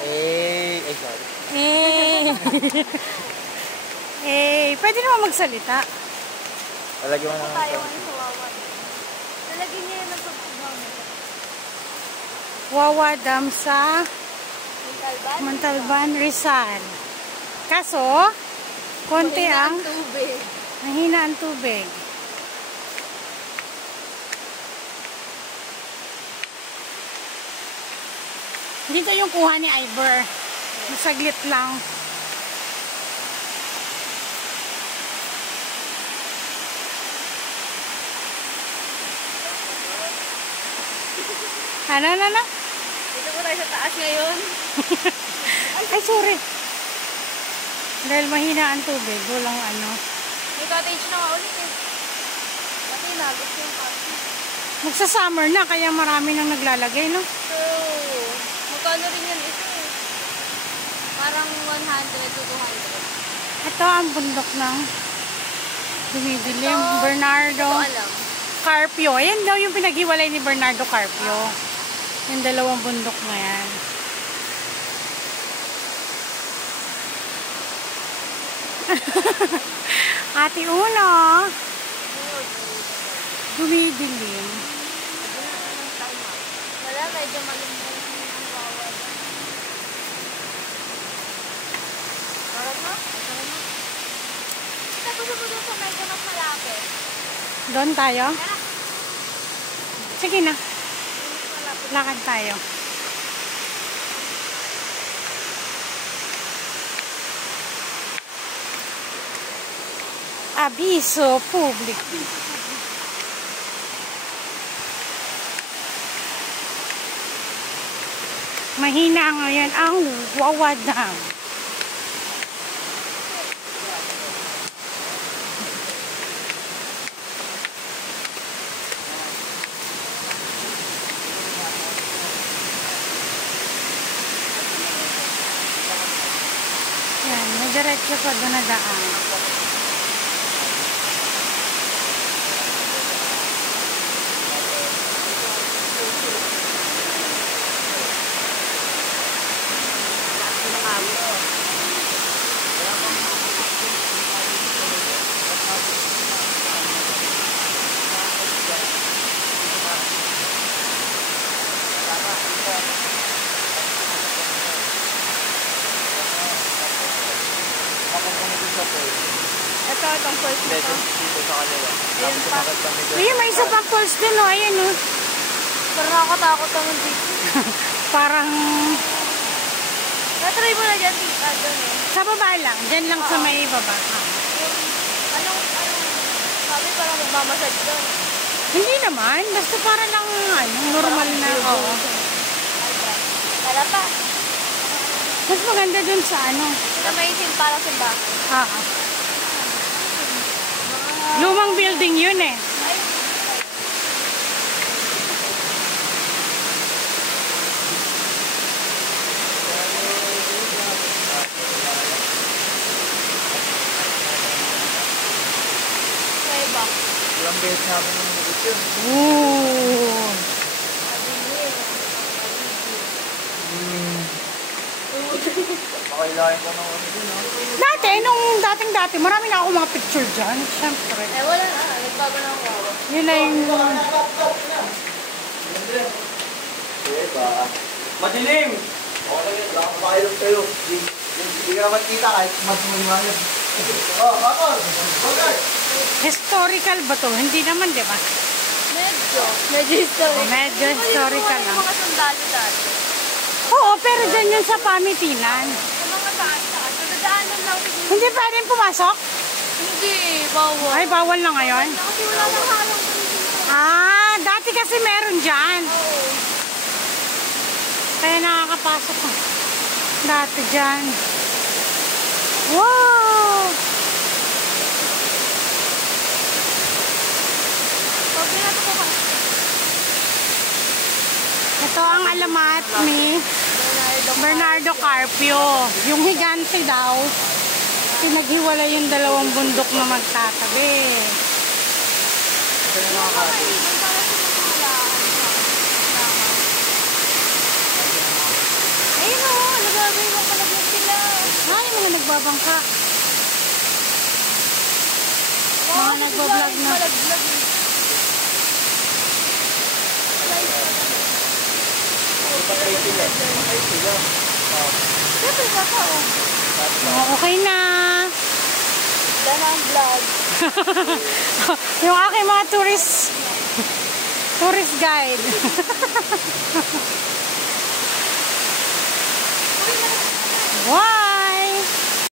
Ay, sorry. Pwede naman magsalita. Talagyan mo naman tayo ngayon sa Wawa. Talagyan niya yan ang pagpagawa mo. Wawa Dam sa Montalban, Rizal. Kaso, konti ang tubig. mahina ang tubig. Dito yung kuha ni Ivor. Masaglit lang. Ano? Dito po tayo sa taas ngayon. Ay, sorry. Dahil mahina ang tubig. Walang ano. May cottage na nga ulit eh. Pati nagot yung cottage. Magsa-summer na, kaya marami nang naglalagay, no? True. Magkano rin yan ito eh. Parang 100 to 200. Ito ang bundok ng dumidilim. Bernardo Ito alam. Carpio. Ayan daw yung pinaghiwalay ni Bernardo Carpio. Yung dalawang bundok na yan. Ate Uno. Dumidilim. Wala, medyo malimit ang Wawa. Sarap na? Sarap na. Tapos ako doon sa medyo mas malapit. Doon tayo? Tara. Sige na. Malapit. Lakad tayo. Abiso publiko. Mahina ngayon ang Wawa Dam. Yan, may diretso pa doon na daan. Ito, itong first na to. Dito sa kanila. Ayun pa. Uy, may isa pang falls din, oh. Ayan, oh. Pero nakakatakot naman dito. Parang Natry mo na dyan, tita, doon eh. sa baba lang. Diyan lang sa may baba. Anong, sabi parang magmamassage doon. Hindi naman. Basta para lang, normal na. Oo. Tara pa. Mas maganda dun sa Na may para simbahan. Lumang building yun eh. Ay, may ba? Ilang beses namin yung nabit yun. Ooh. Pakailahin ko ng ano yun, ha? Dati, nung dating-dati, marami na ako mga picture dyan. Siyempre. Eh, wala na. Nagbago na ang Wawa. Yun na yung... Diba? Madilim! Okay, wala akong pakailang sa'yo. Hindi ka magkita kahit mas maliwanag. Oh, bakit? Bakit? Historical ba to? Hindi naman, di ba? Medyo. Medyo historical. Medyo historical Yung lang. mga sundalo dati. Oo, pero dyan yun sa Pamitinan. Yung mga taas-taas. Nadadaanan lang siguro. Hindi pwedeng pumasok? Hindi. Bawal. Ay, bawal na ngayon. Kasi wala nang halong dito. Ah, dati kasi meron dyan. Oo. Kaya nakakapasok ko. Dati dyan. Wow! Sabi na ito po pa. Ito ang alamat ni Bernardo Carpio. Yung higante daw, pinaghiwalay yung dalawang bundok na magtatabi. Nakakaiban para sa mga halaan. Ayun o, mga nagbabangka. Mga nagbablog na. Malaglag eh. Patay sila. Patay sila. Siyempre ba ka oh? Oh, okay na. Dana ang vlog. Yung aking mga tourist guide. Wow!